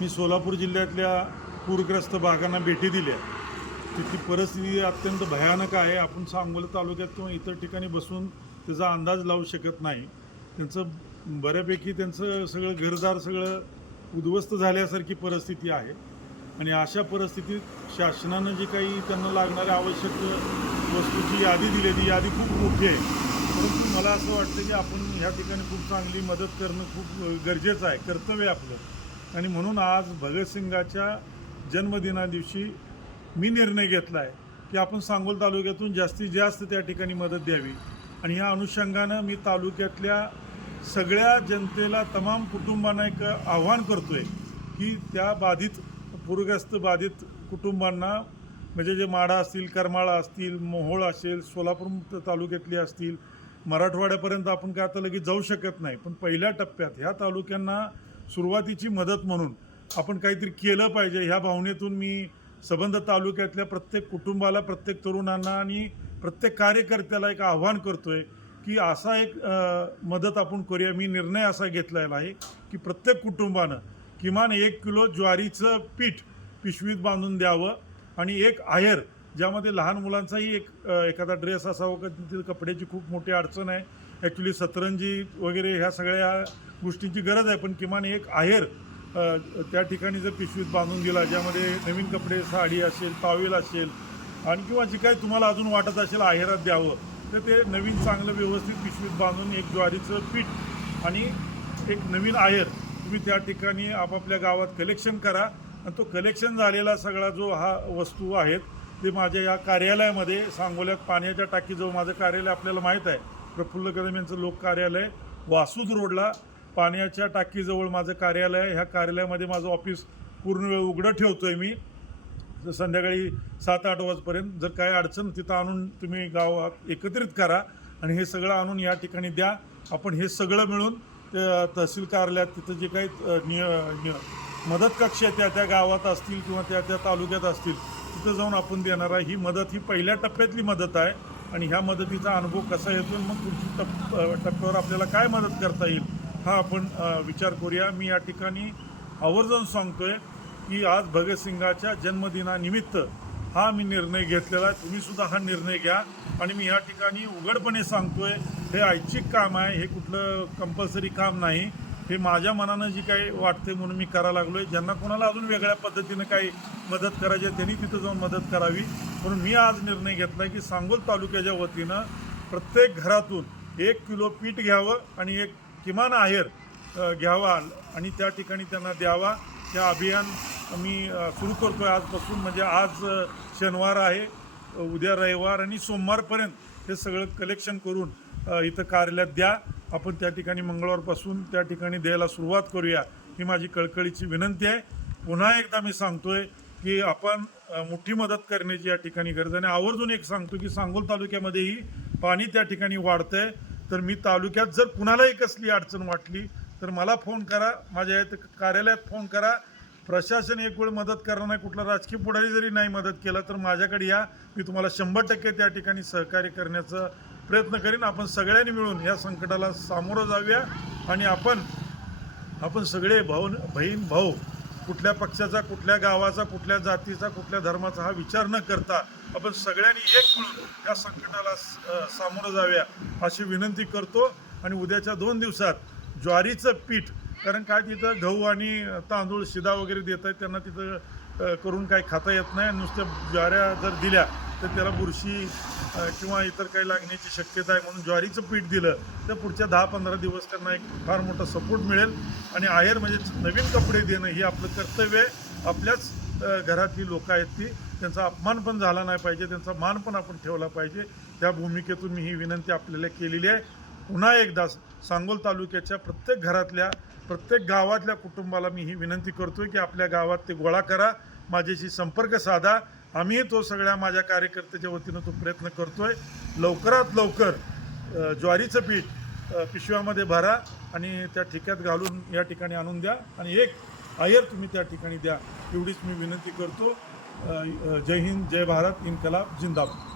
मी सोलापूर जिल्ह्यातल्या पूरग्रस्त भागांना भेटी दिल्या तिथली परिस्थिती अत्यंत भयानक आहे आपण सांगोला तालुक्यात किंवा इतर ठिकाणी बसून त्याचा अंदाज लावू शकत नाही त्यांचं बऱ्यापैकी त्यांचं सगळं घरदार सगळं उद्ध्वस्त झाल्यासारखी परिस्थिती आहे आणि अशा परिस्थितीत शासनानं जे काही त्यांना लागणाऱ्या आवश्यक वस्तूची यादी दिली ती यादी खूप मोठी आहे परंतु मला असं वाटतं की आपण ह्या ठिकाणी खूप चांगली मदत करणं खूप गरजेचं आहे कर्तव्य आपलं आणि म्हणून आज भगतसिंगाच्या जन्मदिनादिवशी मी निर्णय घेतला आहे की आपण सांगोल तालुक्यातून जास्तीत जास्त त्या ठिकाणी मदत द्यावी आणि ह्या अनुषंगानं मी तालुक्यातल्या सगळ्या जनतेला तमाम कुटुंबांना एक आव्हान करतो आहे की त्या बाधित पूरग्रस्त बाधित कुटुंबांना म्हणजे जे माडा असतील करमाळा असतील मोहोळ असेल सोलापूर तालुक्यातली असतील मराठवाड्यापर्यंत आपण काय आता लगेच जाऊ शकत नाही पण पहिल्या टप्प्यात ह्या तालुक्यांना सुरुवातीची मदत म्हणून आपण काहीतरी केलं पाहिजे ह्या भावनेतून मी सबंध तालुक्यातल्या प्रत्येक कुटुंबाला प्रत्येक तरुणांना आणि प्रत्येक कार्यकर्त्याला एक आव्हान करतोय की असा एक मदत आपण करूया मी निर्णय असा घेतलेला आहे की प्रत्येक कुटुंबानं किमान एक किलो ज्वारीचं पीठ पिशवीत बांधून द्यावं आणि एक आहेर ज्यामध्ये लहान मुलांचाही एक एखादा ड्रेस असावा का तिथे कपड्याची खूप मोठी अडचण आहे ॲक्च्युली सतरंजी वगैरे ह्या सगळ्या गोष्टींची गरज आहे पण किमान एक आहेर त्या ठिकाणी जर पिशवीत बांधून दिला ज्यामध्ये नवीन कपडे साडी असेल तावेल असेल आणि किंवा जे काही तुम्हाला अजून वाटत असेल आहेरात द्यावं तर ते नवीन चांगलं व्यवस्थित पिशवीत बांधून एक ज्वारीचं पीठ आणि एक नवीन आहेर तुम्ही त्या ठिकाणी आपापल्या गावात कलेक्शन करा आणि तो कलेक्शन झालेला सगळा जो हा वस्तू आहेत ते माझ्या या कार्यालयामध्ये सांगोल्यात पाण्याच्या टाकीजवळ माझं कार्यालय आपल्याला माहीत आहे प्रफुल्ल कदम यांचं लोक कार्यालय वासुद रोडला पाण्याच्या टाकीजवळ माझं कार्यालय आहे ह्या कार्यालयामध्ये माझं ऑफिस पूर्ण वेळ उघडं ठेवतो आहे मी संध्याकाळी सात आठ वाजपर्यंत जर काय अडचण तिथं आणून तुम्ही गाव एकत्रित करा आणि हे सगळं आणून या ठिकाणी द्या आपण हे सगळं मिळून तहसील कार्यालयात तिथं जे काही निय मदत कक्ष आहे त्या त्या गावात असतील किंवा त्या त्या तालुक्यात असतील तिथं जाऊन आपण देणार आहे ही मदत ही पहिल्या टप्प्यातली मदत आहे आणि ह्या मदतीचा अनुभव कसा येतो मग पुढची टप टप्प्यावर आपल्याला काय मदत करता येईल हा आपण विचार करूया मी या ठिकाणी आवर्जून सांगतोय की आज भगतसिंगाच्या जन्मदिनानिमित्त हा मी निर्णय घेतलेला आहे तुम्हीसुद्धा हा निर्णय घ्या आणि मी या ठिकाणी उघडपणे सांगतोय हे ऐच्छिक काम आहे हे कुठलं कंपल्सरी काम नाही हे माझ्या मनानं जी काही वाटते म्हणून मी करायला लागलो आहे ज्यांना कोणाला अजून वेगळ्या पद्धतीनं काही मदत करायची आहे त्यांनी तिथं जाऊन मदत करावी म्हणून मी आज निर्णय घेतला की सांगोल तालुक्याच्या वतीनं प्रत्येक घरातून एक किलो पीठ घ्यावं आणि एक किमान आहेर घ्यावा आणि त्या ठिकाणी त्यांना द्यावा त्या अभियान मी सुरू करतो आहे आजपासून म्हणजे आज शनिवार आहे उद्या रविवार आणि सोमवारपर्यंत हे सगळं कलेक्शन करून इथं कार्यालयात द्या आपण त्या ठिकाणी मंगळवारपासून त्या ठिकाणी द्यायला सुरुवात करूया ही माझी कळकळीची विनंती आहे पुन्हा एकदा मी सांगतोय की आपण मोठी मदत करण्याची या ठिकाणी गरज आणि आवर्जून एक सांगतो की सांगोल तालुक्यामध्येही पाणी त्या ठिकाणी वाढतंय तर मी तालुक्यात जर कुणालाही कसली अडचण वाटली तर मला फोन करा माझ्या कार्यालयात फोन करा प्रशासन एक वेळ मदत करणार नाही कुठला राजकीय पुढारी जरी नाही मदत केला तर माझ्याकडे या मी तुम्हाला शंभर टक्के त्या ठिकाणी सहकार्य करण्याचं प्रयत्न करीन आपण सगळ्यांनी मिळून या संकटाला सामोरं जाऊया आणि आपण आपण सगळे भाऊ बहीण भाऊ कुठल्या पक्षाचा कुठल्या गावाचा कुठल्या जातीचा कुठल्या धर्माचा हा विचार न करता आपण सगळ्यांनी एक मिळून या संकटाला सामोरं जाऊया अशी विनंती करतो आणि उद्याच्या दोन दिवसात ज्वारीचं पीठ कारण काय तिथं गहू आणि तांदूळ शिदा वगैरे देत आहेत त्यांना तिथं करून काय खाता येत नाही नुसत्या ज्वाऱ्या जर दिल्या तर त्याला बुरशी किंवा इतर काही लागण्याची शक्यता आहे म्हणून ज्वारीचं पीठ दिलं तर पुढच्या दहा पंधरा दिवस त्यांना एक फार मोठा सपोर्ट मिळेल आणि आहेर म्हणजे नवीन कपडे देणं हे आपलं कर्तव्य आहे आपल्याच घरातली लोकं आहेत ती त्यांचा अपमान पण झाला नाही पाहिजे त्यांचा मान पण आपण ठेवला पाहिजे त्या भूमिकेतून मी ही विनंती आपल्याला केलेली आहे पुन्हा एकदा सांगोल तालुक्याच्या प्रत्येक घरातल्या प्रत्येक गावातल्या कुटुंबाला मी ही विनंती करतो की आपल्या गावात ते गोळा करा माझ्याशी संपर्क साधा आम्ही तो सगळ्या माझ्या कार्यकर्त्याच्या वतीनं तो प्रयत्न करतोय लवकरात लवकर ज्वारीचं पीठ पिशव्यामध्ये भरा आणि त्या ठिक्यात घालून या ठिकाणी आणून द्या आणि एक आयर तुम्ही त्या ठिकाणी द्या एवढीच मी विनंती करतो जय हिंद जय भारत इनकलाब जिंदाबाद